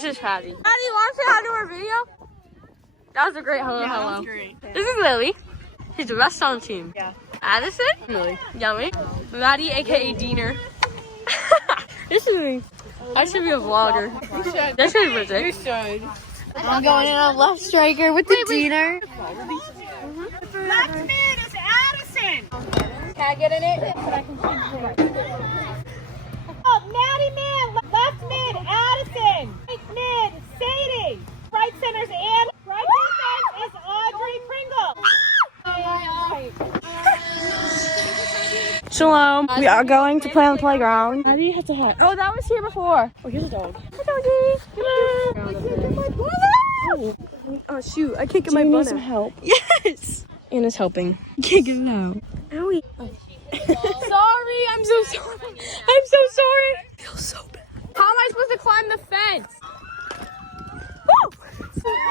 This is Patty. Patty, you want to say hi to our video? That was a great hello. Yeah, hello. that was great. This is Lily. She's the best on the team. Yeah. Addison? Lily. Yummy. Maddie, aka Diener. This is me. I should be a vlogger. You should. This is Bridget. You should. I'm going in on left striker with the Diener. Left mid is Addison. Can I get in it? Oh, Maddie man. Left mid Addison. Right mid Sadie. Right center's Ann. Right defense is Audrey Pringle. Shalom. We are going to play on the playground. How do you have to hide? Oh, that was here before. Oh, here's a dog. Hi, doggy. Oh, oh shoot. I can't get my butt out. Some help? Yes. Anna's helping. Can't get it out. Owie. Oh. Sorry. I'm so sorry. I'm so sorry. I feel so bad. How am I supposed to climb the fence? Woo!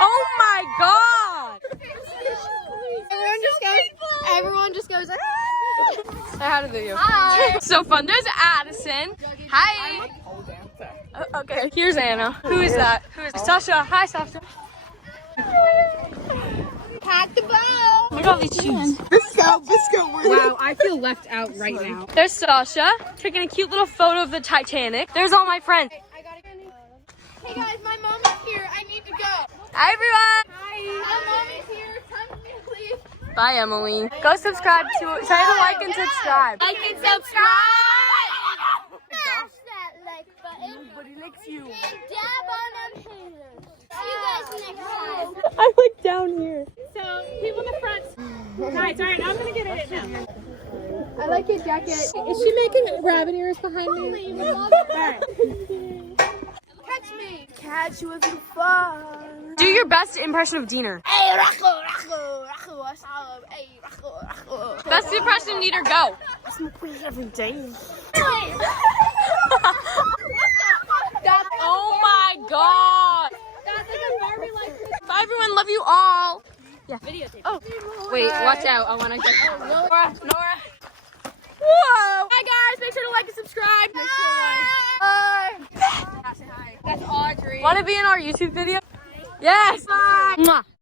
Oh my god. Everyone just goes. I had a video. Hi. So fun. There's Addison. Hi. Okay. Here's Anna. Who is that? Who is Sasha? Hi, Sasha. Pack the bow. Look at all these shoes. Wow, I feel left out right now. There's Sasha taking a cute little photo of the Titanic. There's all my friends. Hey guys, my mom is here. I need to go. Hi, everyone. Hi. My mom is here. Time for me to leave. Bye, Emily. Go subscribe to. Say to like and subscribe. Like and subscribe. Smash that like button. Nobody likes you. And dab on them haters. See you guys next time. I'm like down here. So, people in the front. Guys, all right, I'm going to get in it now. I like your jacket. Is she making rabbit ears behind me? All right. Catch me. Catch you if you fall. Do your best impression of Diener. Hey, Rocco, what's up? Hey, Rocco. Best impression of Diener. Go. I smoke weed every day. Oh my god. Bye, everyone. Love you all. Yeah. Oh, wait. Watch out. I want to get Nora. Whoa. Hi, guys. Make sure to like and subscribe. Bye. That's Audrey. Want to be in our YouTube video? Yes. Bye. Mwah.